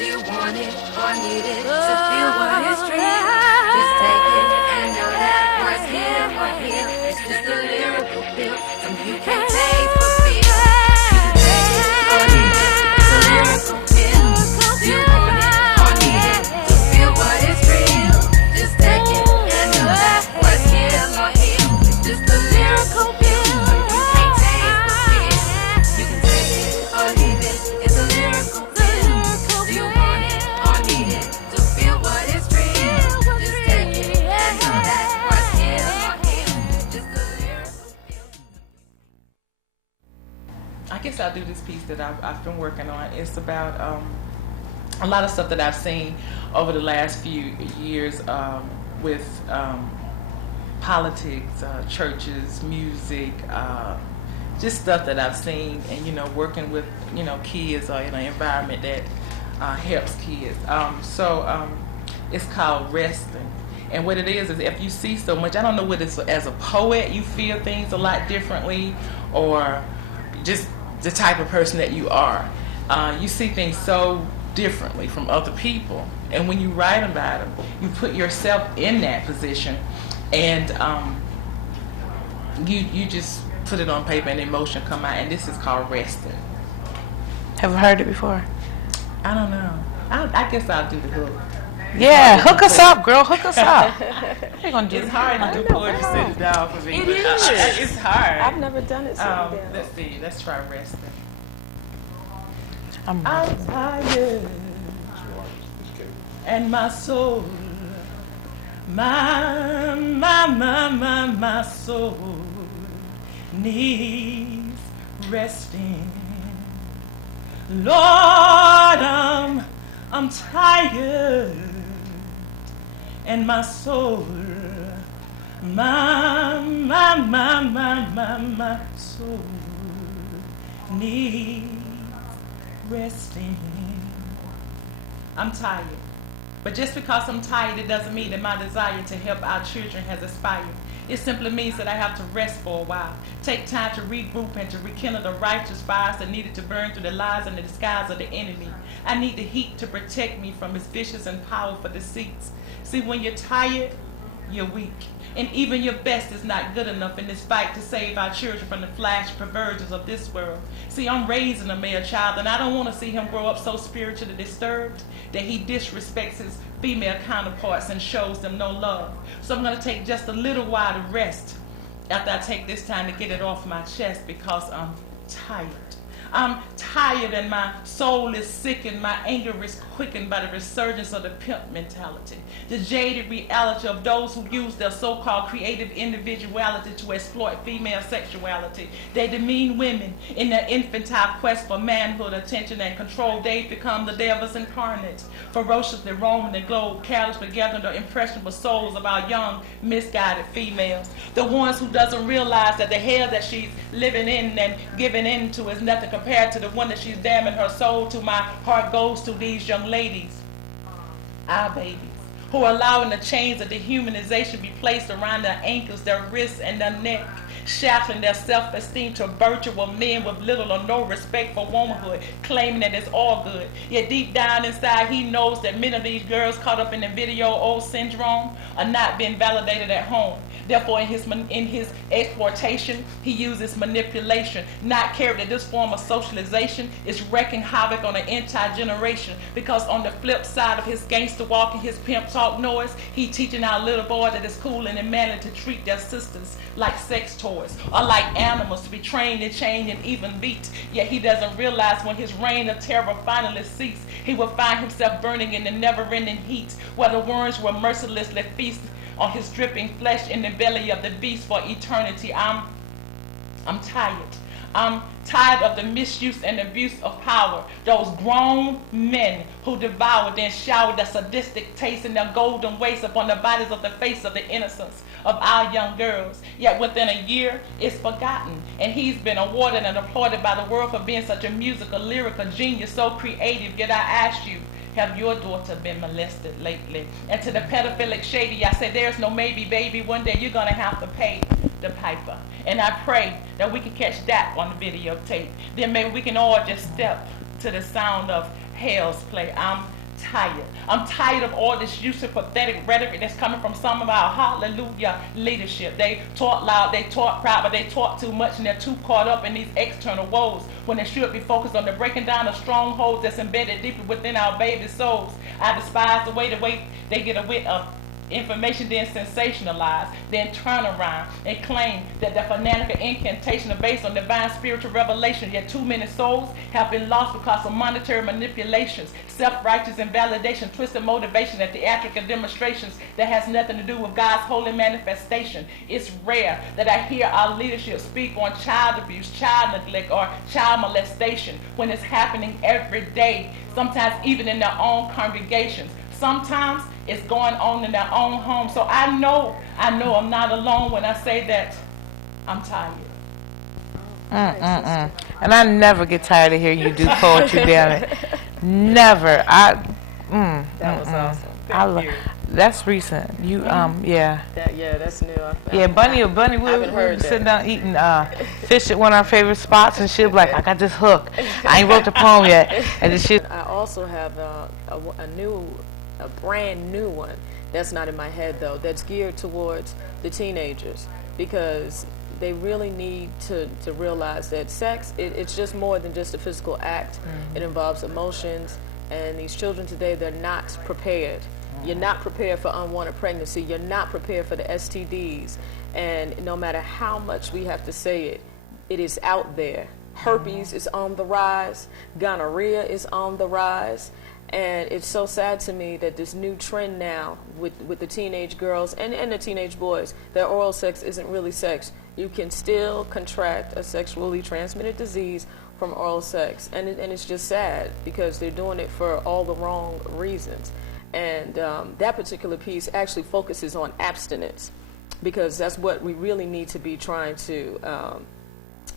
Do you want it or need it to feel what it's real? Just take it and know that what's here or here is just a lyrical pill. Something you can't taste but feel. You can take it or leave it. It's a lyrical pill. Do you want it or need it to feel what it's real? Just take it and know that what's here or here is just a lyrical pill. Something you can't taste but feel. You can take it or leave it. It's a lyrical pill. Do you want it or need it to feel what it's real? Just take it and know that what's here or here is just a lyrical pill. I guess I'll do this piece that I've been working on. It's about a lot of stuff that I've seen over the last few years with politics, churches, music, just stuff that I've seen, and working with kids or in an environment that helps kids. So it's called resting. And what it is if you see so much, I don't know whether it's as a poet you feel things a lot differently, or just the type of person that you are. You see things so differently from other people. And when you write about them, you put yourself in that position, and you just put it on paper and emotion come out. And this is called resting. Have you heard it before? I don't know. I guess I'll do the hook. Yeah, hook us up, girl. Hook us up. What you gonna do? It's hard to do poetry sitting down for me. It but, is. It's hard. I've never done it sitting down. Let's see. Let's try resting. I'm tired, and my soul, my soul needs resting. Lord, I'm tired, and my soul, my soul needs resting. I'm tired. But just because I'm tired, it doesn't mean that my desire to help our children has expired. It simply means that I have to rest for a while, take time to regroup and to rekindle the righteous fires that needed to burn through the lies and the disguise of the enemy. I need the heat to protect me from his vicious and powerful deceits. See, when you're tired, you're weak. And even your best is not good enough in this fight to save our children from the flash perversions of this world. See, I'm raising a male child, and I don't want to see him grow up so spiritually disturbed that he disrespects his female counterparts and shows them no love. So I'm going to take just a little while to rest after I take this time to get it off my chest, because I'm tired. I'm tired, and my soul is sickened. My anger is quickened by the resurgence of the pimp mentality, the jaded reality of those who use their so-called creative individuality to exploit female sexuality. They demean women in their infantile quest for manhood, attention, and control. They become the devils incarnate, ferociously roaming the globe, carelessly gathering the impressionable souls of our young, misguided females. The ones who doesn't realize that the hell that she's living in and giving into is nothing compared to the one that she's damning her soul to. My heart goes to these young ladies, our babies, who are allowing the chains of dehumanization be placed around their ankles, their wrists, and their neck, shackling their self-esteem to virtual men with little or no respect for womanhood, claiming that it's all good. Yet deep down inside, he knows that many of these girls caught up in the video old syndrome are not being validated at home. Therefore, in his exploitation, he uses manipulation, not caring that this form of socialization is wreaking havoc on an entire generation. Because on the flip side of his gangster walk and his pimp talk noise, he teaching our little boy that it's cool and manly to treat their sisters like sex toys or like animals, to be trained and chained and even beat. Yet he doesn't realize when his reign of terror finally ceases, he will find himself burning in the never-ending heat, where the worms will mercilessly feast on his dripping flesh in the belly of the beast for eternity. I'm tired. I'm tired of the misuse and abuse of power. Those grown men who devour, then shower their sadistic taste in their golden waste upon the bodies of the face of the innocence of our young girls. Yet within a year, it's forgotten. And he's been awarded and applauded by the world for being such a musical, lyrical genius, so creative. Yet I ask you, have your daughter been molested lately? And to the pedophilic shady, I say, there's no maybe, baby. One day you're going to have to pay the piper. And I pray that we can catch that on the videotape. Then maybe we can all just step to the sound of hell's play. I'm tired. I'm tired of all this use of pathetic rhetoric that's coming from some of our hallelujah leadership. They talk loud, they talk proud, but they talk too much and they're too caught up in these external woes when they should be focused on the breaking down of strongholds that's embedded deeply within our baby souls. I despise the way they get away of information, then sensationalize, then turn around and claim that the fanatical incantation are based on divine spiritual revelation. Yet too many souls have been lost because of monetary manipulations, self-righteous invalidation, twisted motivation, and theatrical demonstrations that has nothing to do with God's holy manifestation. It's rare that I hear our leadership speak on child abuse, child neglect, or child molestation when it's happening every day, sometimes even in their own congregations. Sometimes it's going on in their own home. So I know I'm not alone when I say that I'm tired. And I never get tired of hearing you do poetry, damn it. Never. That was awesome. Thank you. That's recent. You yeah. That's new. Yeah, Bunny, we were sitting down eating fish at one of our favorite spots, and she'll be like, I got this hook. I ain't wrote the poem yet. And then she. I also have a brand new one that's not in my head though, that's geared towards the teenagers, because they really need to realize that sex, it's just more than just a physical act. It involves emotions, and these children today, they're not prepared. You're not prepared for unwanted pregnancy. You're not prepared for the STDs. And no matter how much we have to say it, it is out there. Herpes is on the rise. Gonorrhea is on the rise. And it's so sad to me that this new trend now with the teenage girls and the teenage boys, that oral sex isn't really sex. You can still contract a sexually transmitted disease from oral sex. And it's just sad because they're doing it for all the wrong reasons. And that particular piece actually focuses on abstinence, because that's what we really need to be trying to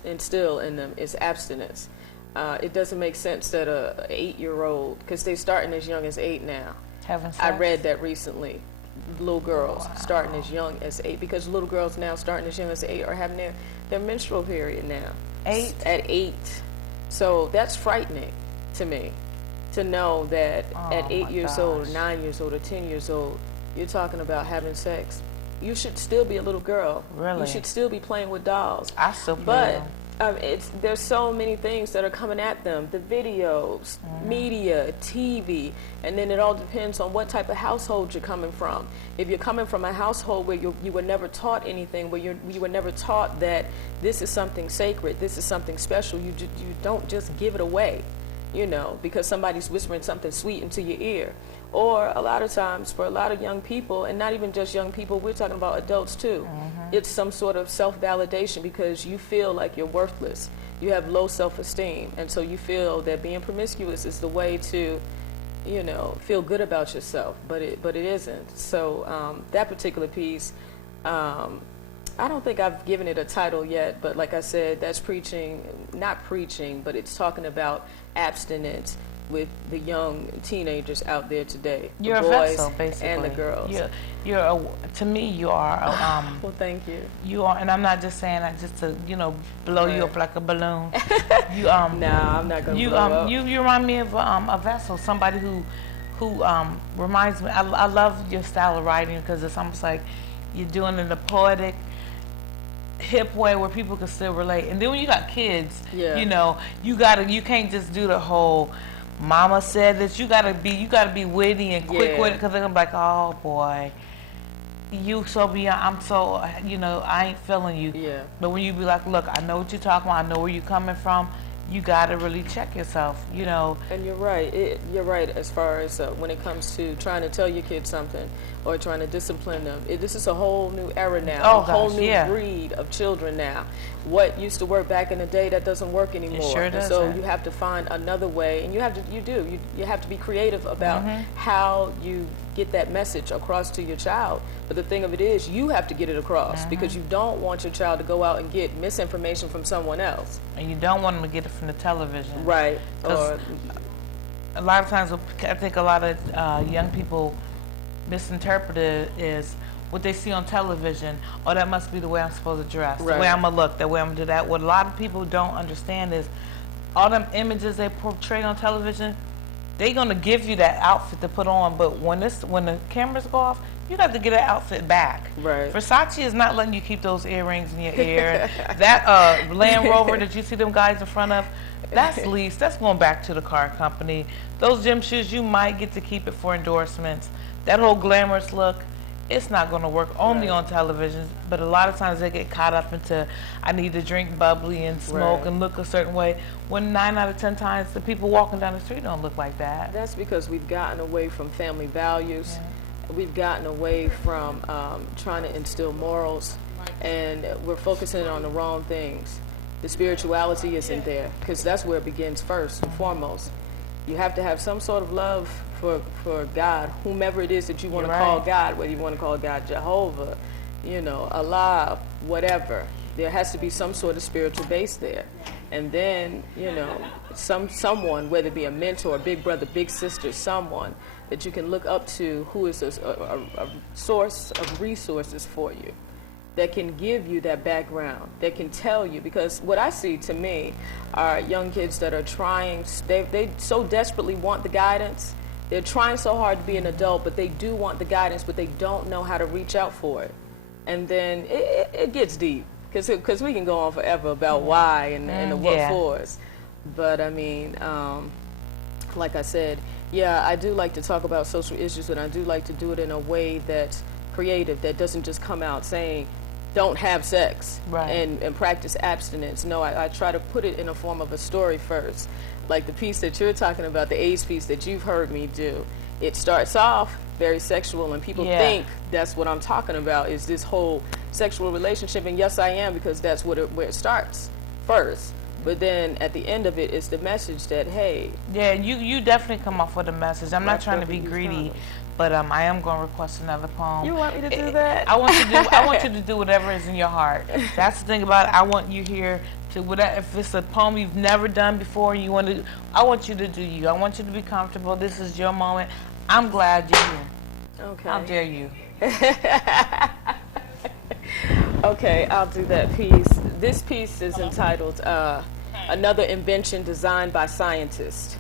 instill in them, is abstinence. It doesn't make sense that a 8-year-old, because they're starting as young as 8 now. I read that recently. Little girls starting as young as 8, because little girls now starting as young as 8 are having their menstrual period now. 8? At 8. So that's frightening to me, to know that at 8 years old, or 9 years old, or 10 years old, you're talking about having sex. You should still be a little girl. Really? You should still be playing with dolls. I still play. But there's so many things that are coming at them, the videos, media, TV, and then it all depends on what type of household you're coming from. If you're coming from a household where you were never taught anything, where you were never taught that this is something sacred, this is something special, you don't just give it away, because somebody's whispering something sweet into your ear. Or a lot of times for a lot of young people, and not even just young people, we're talking about adults too, it's some sort of self-validation, because you feel like you're worthless. You have low self-esteem, and so you feel that being promiscuous is the way to, feel good about yourself, but it isn't. So that particular piece, I don't think I've given it a title yet, but like I said, that's not preaching, but it's talking about abstinence with the young teenagers out there today. You're the a boys vessel, basically. And the girls. To me, you are. Well, thank you. You are, and I'm not just saying that just to blow you up like a balloon. You No, I'm not gonna blow up. You remind me of a vessel, somebody who reminds me. I love your style of writing, because it's almost like you're doing it in a poetic, hip way where people can still relate. And then when you got kids, you can't just do the whole mama said that. You gotta be witty and quick with it, because they're gonna be like, oh boy, you so beyond, I'm so, I ain't feeling you. Yeah. But when you be like, look, I know what you're talking about, I know where you're coming from, you gotta really check yourself, And you're right. You're right as far as when it comes to trying to tell your kids something or trying to discipline them. This is a whole new era now, whole new breed of children now. What used to work back in the day, that doesn't work anymore. It sure doesn't. So you have to find another way, and you have to be creative about how you get that message across to your child. But the thing of it is, you have to get it across, because you don't want your child to go out and get misinformation from someone else. And you don't want them to get it from the television. Right. Or a lot of times, I think a lot of young people misinterpret it is what they see on television. Oh, that must be the way I'm supposed to dress, the way I'm going to look, the way I'm going to do that. What a lot of people don't understand is all them images they portray on television, they gonna give you that outfit to put on, but when the cameras go off, you got to get that outfit back. Right. Versace is not letting you keep those earrings in your ear. That Land Rover that you see them guys in front of, that's leased. That's going back to the car company. Those gym shoes, you might get to keep it for endorsements. That whole glamorous look, it's not going to work only on television, but a lot of times they get caught up into, I need to drink bubbly and smoke and look a certain way, when 9 out of 10 times the people walking down the street don't look like that. That's because we've gotten away from family values. We've gotten away from trying to instill morals, and we're focusing on the wrong things. The spirituality isn't there, because that's where it begins first and foremost. You have to have some sort of love for God, whomever it is that you want to call God, whether you want to call God Jehovah, Allah, whatever. There has to be some sort of spiritual base there. And then, someone, whether it be a mentor, a big brother, big sister, someone that you can look up to who is a source of resources for you, that can give you that background, that can tell you. Because what I see, to me, are young kids that are trying, they so desperately want the guidance. They're trying so hard to be an adult, but they do want the guidance, but they don't know how to reach out for it. And then it gets deep, because we can go on forever about why and the what fors. But I mean, like I said, I do like to talk about social issues, and I do like to do it in a way that's creative, that doesn't just come out saying, don't have sex and practice abstinence. No, I try to put it in a form of a story first. Like the piece that you're talking about, the AIDS piece that you've heard me do. It starts off very sexual, and people think that's what I'm talking about, is this whole sexual relationship. And yes, I am, because that's where it starts first. But then at the end of it is the message that, hey. Yeah, you definitely come off with a message. I'm not trying to be greedy, but I am going to request another poem. You want me to do that? I want you to do whatever is in your heart. That's the thing about it. I want you here to, whatever, if it's a poem you've never done before, and I want you to do you. I want you to be comfortable. This is your moment. I'm glad you're here. Okay. How dare you? Okay, I'll do that piece. This piece is entitled Another Invention Designed by Scientists.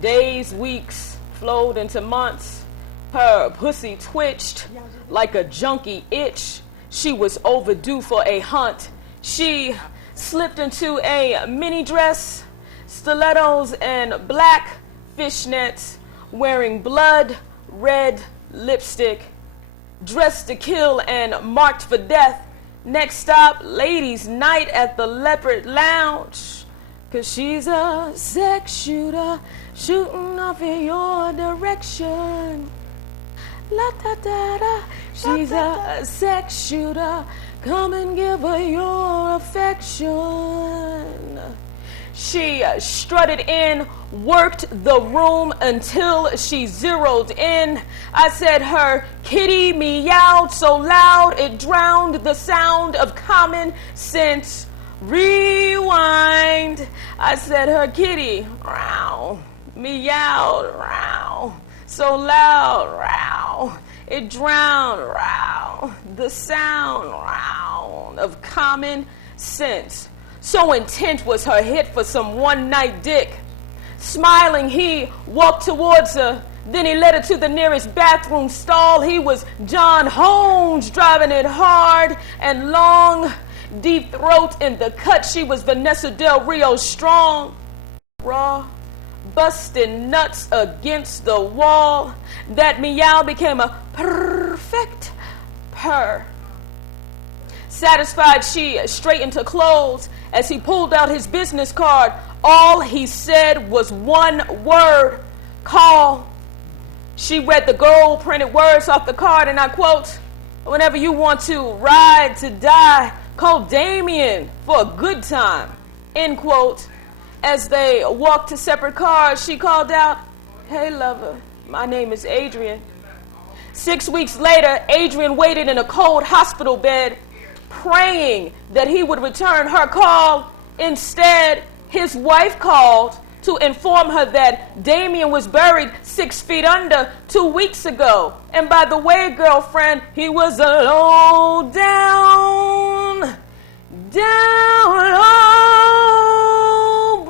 Days, weeks flowed into months. Her pussy twitched like a junkie itch. She was overdue for a hunt. She slipped into a mini dress, stilettos and black fishnets, wearing blood red lipstick, dressed to kill and marked for death. Next stop, ladies' night at the Leopard Lounge, 'cause she's a sex shooter, shooting off in your direction. La da da da, she's a sex shooter, come and give her your affection. She strutted in, worked the room until she zeroed in. I said her kitty meowed so loud it drowned the sound of common sense. Rewind. I said her kitty meowed so loud it drowned the sound of common sense. So intent was her hit for some one-night dick. Smiling, he walked towards her. Then he led her to the nearest bathroom stall. He was John Holmes, driving it hard and long. Deep throat in the cut. She was Vanessa Del Rio strong. Raw, busting nuts against the wall. That meow became a perfect purr. Satisfied, she straightened her clothes as he pulled out his business card. All he said was one word: call. She read the gold printed words off the card, and I quote, "Whenever you want to ride to die, call Damien for a good time," end quote. As they walked to separate cars, she called out, "Hey lover, my name is Adrian." 6 weeks later, Adrian waited in a cold hospital bed, praying that he would return her call. Instead, his wife called to inform her that Damien was buried 6 feet under 2 weeks ago. And by the way, girlfriend, he was a low down, low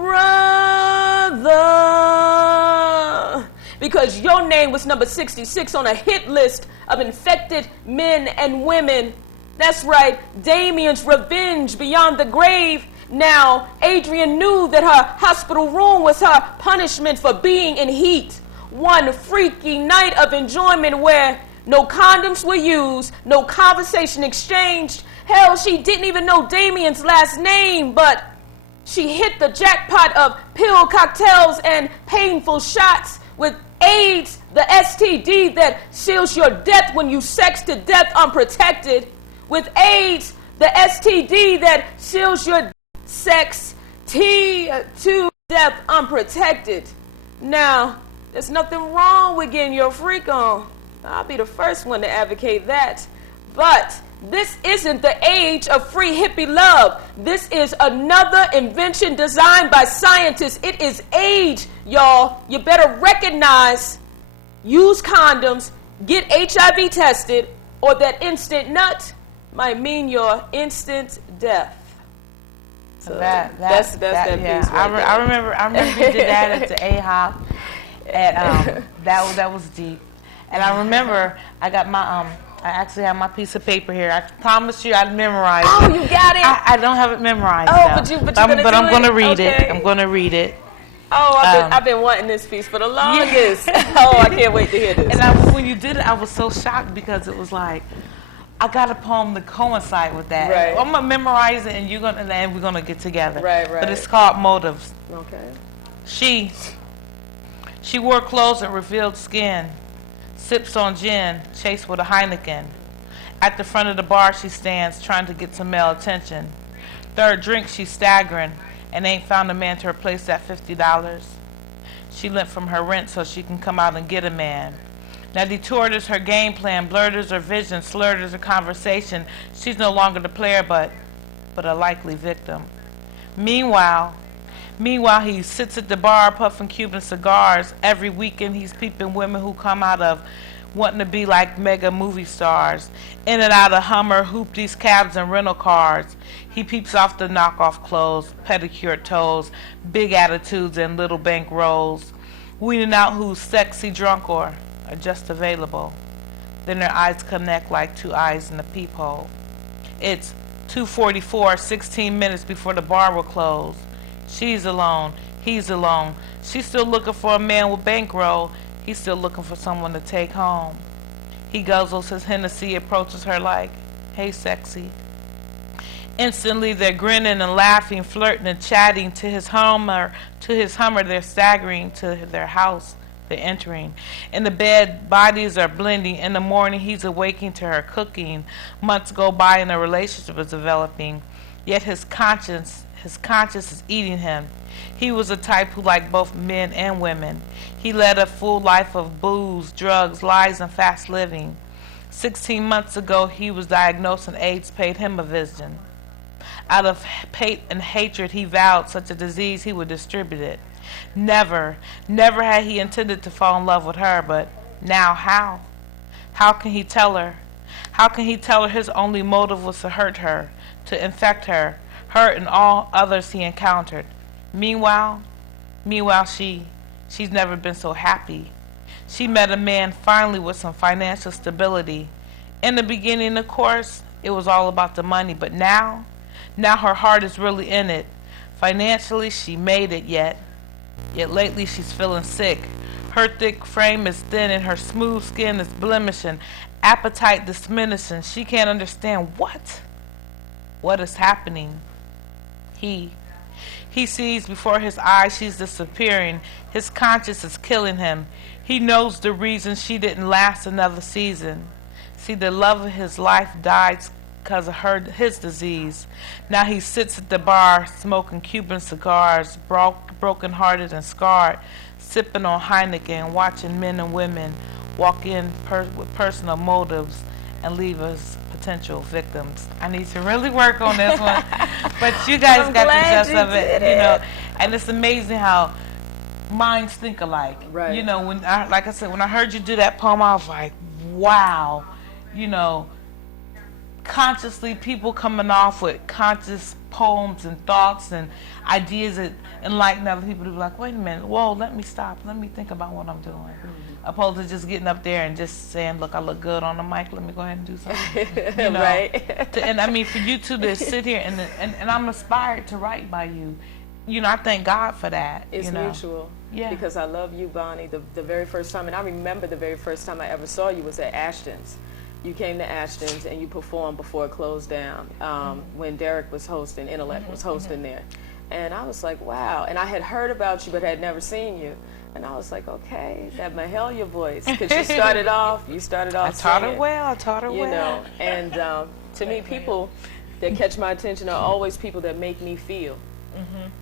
because your name was number 66 on a hit list of infected men and women. That's right, Damien's revenge beyond the grave. Now, Adrienne knew that her hospital room was her punishment for being in heat. One freaky night of enjoyment where no condoms were used, no conversation exchanged. Hell, she didn't even know Damien's last name, but she hit the jackpot of pill cocktails and painful shots with AIDS, the STD that seals your death when you sex to death unprotected. With AIDS, the STD that seals your sex to death unprotected. Now, there's nothing wrong with getting your freak on. I'll be the first one to advocate that. But this isn't the age of free hippie love. This is another invention designed by scientists. It is age, y'all. You better recognize, use condoms, get HIV tested, or that instant nut might mean your instant death. So that's that piece right there. I remember you did that at the AHOP, and that was deep. And I remember I got my I actually have my piece of paper here. I promise you I'd memorize it. Oh, you got it? I don't have it memorized. Oh, but I'm gonna read it. I'm gonna read it. Oh, I've been wanting this piece for the longest. Yeah. Oh, I can't wait to hear this. And when you did it, I was so shocked because it was like, I got a poem to coincide with that. Right. I'm gonna memorize it, and we're gonna get together. Right. But it's called Motives. Okay. She wore clothes that revealed skin, sips on gin, chased with a Heineken. At the front of the bar she stands, trying to get some male attention. Third drink, she's staggering, and ain't found a man to replace that $50. She lent from her rent so she can come out and get a man. Now detoured is her game plan, blurred is her vision, slurred is her conversation. She's no longer the player, but a likely victim. Meanwhile, he sits at the bar puffing Cuban cigars. Every weekend he's peeping women who come out of wanting to be like mega movie stars. In and out of Hummer, hoopties, cabs, and rental cars. He peeps off the knockoff clothes, pedicured toes, big attitudes, and little bank rolls. Weeding out who's sexy, drunk, or just available. Then their eyes connect like two eyes in a peephole. It's 2:44, 16 minutes before the bar will close. She's alone. He's alone. She's still looking for a man with bankroll. He's still looking for someone to take home. He guzzles his Hennessy, approaches her like, "Hey, sexy." Instantly, they're grinning and laughing, flirting and chatting. To his Hummer, they're staggering to their house. They're entering. In the bed, bodies are blending. In the morning, he's awaking to her cooking. Months go by and a relationship is developing. Yet his conscience is eating him. He was a type who liked both men and women. He led a full life of booze, drugs, lies, and fast living. 16 months ago, he was diagnosed and AIDS paid him a vision. Out of hate and hatred, he vowed such a disease he would distribute it. Never had he intended to fall in love with her, but now how? How can he tell her? How can he tell her his only motive was to hurt her, to infect her, her and all others he encountered? Meanwhile, she's never been so happy. She met a man finally with some financial stability. In the beginning, of course, it was all about the money, but now her heart is really in it. Financially, she made it, yet lately she's feeling sick. Her thick frame is thin and her smooth skin is blemishing, appetite diminishing. She can't understand what is happening. He sees before his eyes she's disappearing. His conscience is killing him. He knows the reason she didn't last another season. See, the love of his life died because of his disease. Now he sits at the bar smoking Cuban cigars, broken-hearted and scarred, sipping on Heineken, watching men and women walk in with personal motives and leave us potential victims. I need to really work on this one, but you guys got the gist of it, you know. And it's amazing how minds think alike. Right. You know, when I heard you do that poem, I was like, wow, you know. consciously people coming off with conscious poems and thoughts and ideas that enlighten other people to be like, wait a minute, whoa, let me stop, let me think about what I'm doing. Opposed to just getting up there and just saying, look, I look good on the mic, let me go ahead and do something. You know? Right. And I mean, for you two to sit here and I'm inspired to write by you. You know, I thank God for that. It's you know? mutual. Yeah. Because I love you, Bonnie. The very first time, and I remember the very first time I ever saw you was at Ashton's. You came to Ashton's and you performed before it closed down when Derek was hosting, Intellect was hosting there. And I was like, wow. And I had heard about you but had never seen you. And I was like, okay, that Mahalia voice. Because you started off I taught her singing, well, I taught her you well. know. And to me, people that catch my attention are always people that make me feel.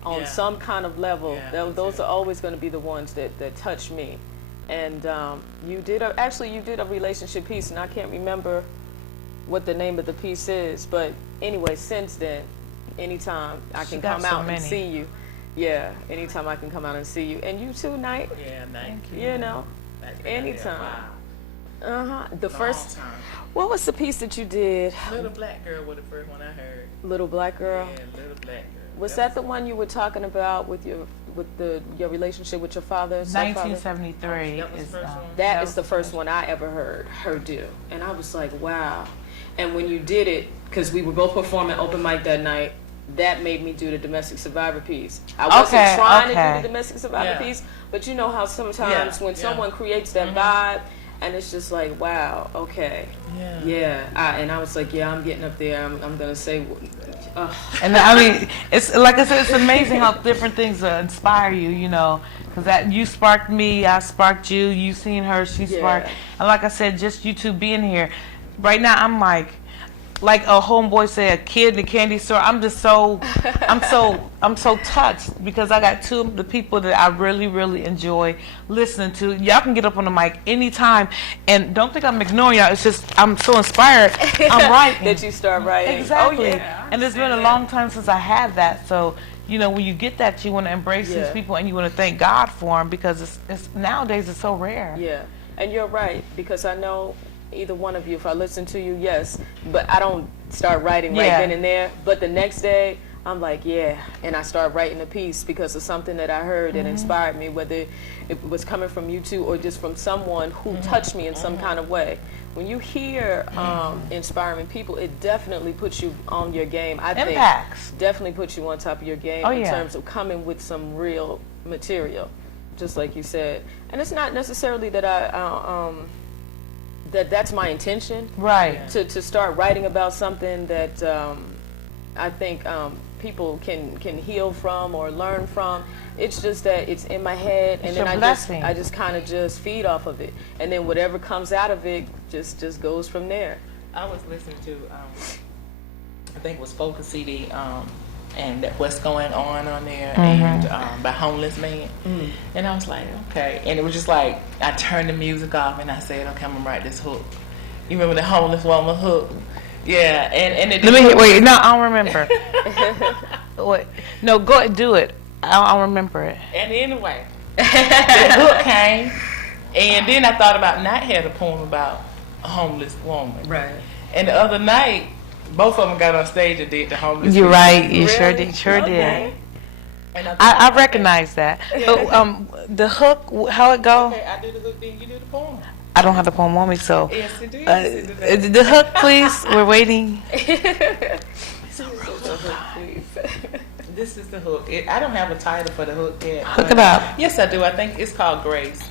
On some kind of level, those are always going to be the ones that touch me. And you did a relationship piece, and I can't remember what the name of the piece is, but anyway, since then, anytime I can come out and see you, anytime I can come out and see you, and you too, Knyte. Yeah, thank you. You know, anytime. The first. Time. What was the piece that you did? Little Black Girl was the first one I heard. Little Black Girl. Yeah, Little Black Girl. Was that the one you were talking about with your relationship with your father? 1973 That was is the first one? That is the first one I ever heard her do, and I was like, wow. And when you did it, because we were both performing open mic that night, that made me do the domestic survivor piece. I wasn't trying to do the domestic survivor piece, but you know how sometimes when someone creates that vibe, and it's just like, wow, okay, and I was like, I'm getting up there. I'm gonna say. And I mean, it's like I said, it's amazing how different things inspire you, you know, because that you sparked me, I sparked you, you seen her, she sparked, and like I said, just you two being here, right now I'm like a homeboy said, a kid in the candy store. I'm just so, I'm so touched because I got two of the people that I really, really enjoy listening to. Y'all can get up on the mic anytime, and don't think I'm ignoring y'all. It's just I'm so inspired. I'm writing. That you start writing. Exactly. Oh, yeah. And it's been a long time since I had that. So you know, when you get that, you want to embrace these people and you want to thank God for them because it's nowadays it's so rare. Yeah, and you're right because I know. Either one of you, if I listen to you, yes, but I don't start writing right then and there. But the next day, I'm like, and I start writing a piece because of something that I heard that inspired me, whether it was coming from you two or just from someone who touched me in some kind of way. When you hear inspiring people, it definitely puts you on your game. I think definitely puts you on top of your game in terms of coming with some real material, just like you said. And it's not necessarily that that's my intention, right? To start writing about something that I think people can heal from or learn from. It's just that it's in my head, and then I just kind of just feed off of it, and then whatever comes out of it just goes from there. I was listening to I think it was Focus CD. And what's going on there, and by Homeless Man, and I was like, okay, and it was just like I turned the music off and I said, okay, I'm gonna write this hook. You remember the Homeless Woman hook? Yeah, and it. Wait, no, I don't remember. Wait, no, go ahead, do it. I don't remember it. And anyway, the hook came, and then I thought about Knyte had a poem about a homeless woman, right? And the other night. Both of them got on stage and did the homeless. You're right. You really? sure did. And I recognize that. But the hook, how it go? Okay, I do the hook, then you do the poem. I don't have the poem on me, so. Yes, it is. The hook, please. We're waiting. This is the hook. I don't have a title for the hook yet. Hook it up. Yes, I do. I think it's called Grace.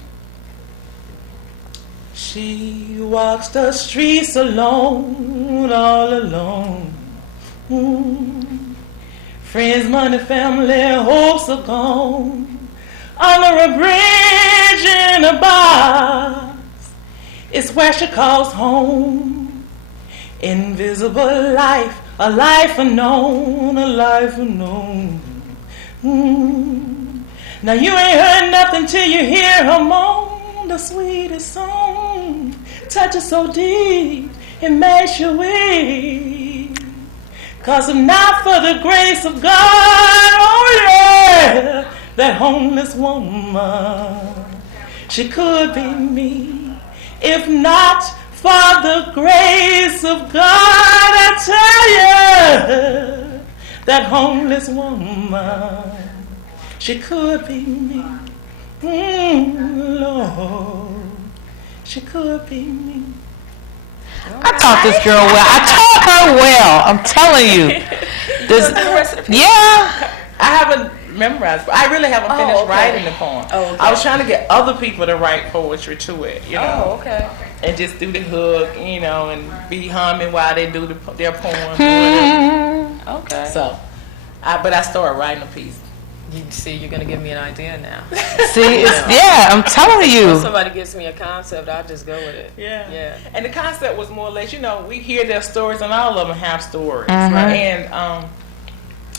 She walks the streets alone, all alone. Friends, money, family, hopes are gone. Under a bridge in a box, it's where she calls home. Invisible life, a life unknown, a life unknown. Now you ain't heard nothing till you hear her moan. The sweetest song touches so deep, it makes you weep. 'Cause if not for the grace of God, oh yeah, that homeless woman, she could be me. If not For the grace of God, I tell you, that homeless woman, she could be me. Lord, she could be me. I taught this girl well. I taught her well. I'm telling you. Yeah. I haven't memorized, but I really haven't finished writing the poem. Oh, okay. I was trying to get other people to write poetry to it, you know. Oh, okay. And just do the hook, you know, and be humming while they do their poem. Okay. So, but I started writing a piece. You see, you're gonna give me an idea now. See, I'm telling When you. somebody gives me a concept, I just go with it. Yeah. And the concept was more or less, you know, we hear their stories, and all of them have stories, right? And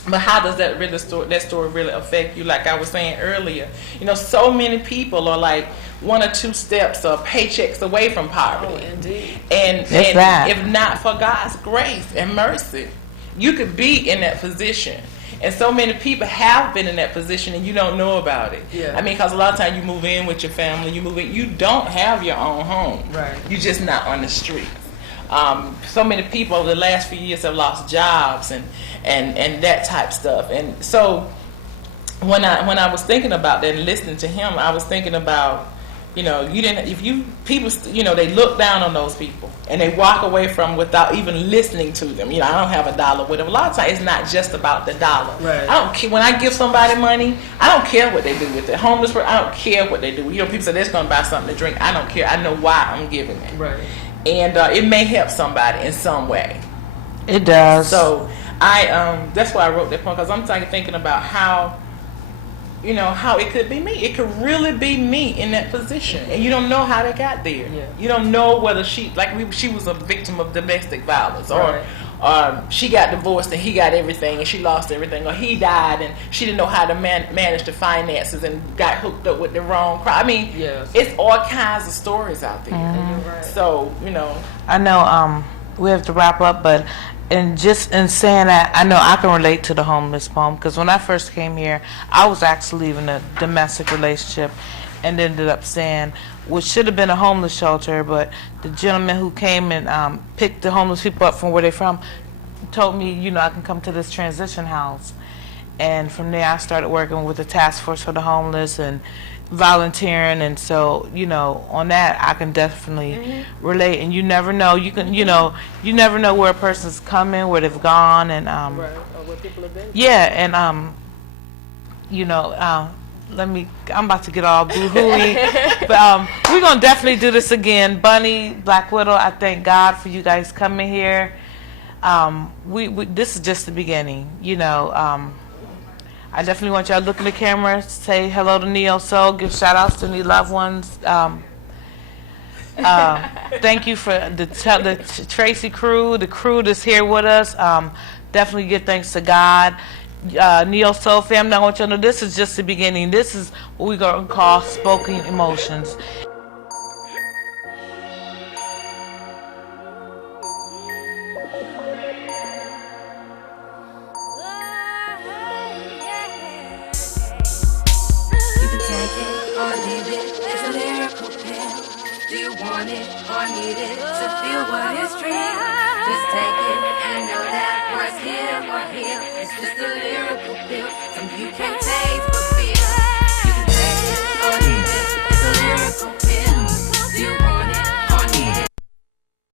but how does that story really affect you? Like I was saying earlier, you know, so many people are like 1 or 2 steps or paychecks away from poverty. Oh, indeed. And if not for God's grace and mercy, you could be in that position. And so many people have been in that position, and you don't know about it. Yeah. I mean, because a lot of times you move in with your family, you don't have your own home. Right. You're just not on the street. So many people over the last few years have lost jobs and that type stuff. And so when I was thinking about that and listening to him, I was thinking about, you know, people, you know, they look down on those people and they walk away from without even listening to them. You know, I don't have a dollar with them. A lot of times it's not just about the dollar. Right. I don't care. When I give somebody money, I don't care what they do with it. Homeless person, I don't care what they do. You know, people say they're going to buy something to drink. I don't care. I know why I'm giving it. Right. And it may help somebody in some way. It does. So that's why I wrote that poem, because I'm thinking about how, you know, how it could be me. It could really be me in that position, and you don't know how they got there. Yeah. You don't know whether she was a victim of domestic violence, or she got divorced and he got everything and she lost everything, or he died and she didn't know how to manage the finances and got hooked up with the wrong crowd. I mean, it's all kinds of stories out there. You're right. So, you know, I know we have to wrap up, but in saying that, I know I can relate to the homeless poem, because when I first came here, I was actually leaving a domestic relationship and ended up staying, which should have been a homeless shelter, but the gentleman who came and picked the homeless people up from where they're from told me, you know, I can come to this transition house. And from there I started working with the task force for the homeless and volunteering, and so, you know, on that I can definitely relate. And you never know, you never know where a person's coming, where they've gone, and Right. Or where people have been. yeah, and you know, I'm about to get all boo-hooey, but we're gonna definitely do this again. Bunny, Black Widow, I thank God for you guys coming here. This is just the beginning, you know. I definitely want y'all to look in the camera, say hello to Neo Soul, give shout outs to any loved ones. Thank you for the Tracy crew, the crew that's here with us. Definitely give thanks to God. Neo Soul family, I want y'all to know this is just the beginning. This is what we're going to call spoken emotions. Do you want it or need it to feel what is real? Just take it and know that what's here, it's just a lyrical pill. Something you can't taste but feel. You can take it or leave it, it's a lyrical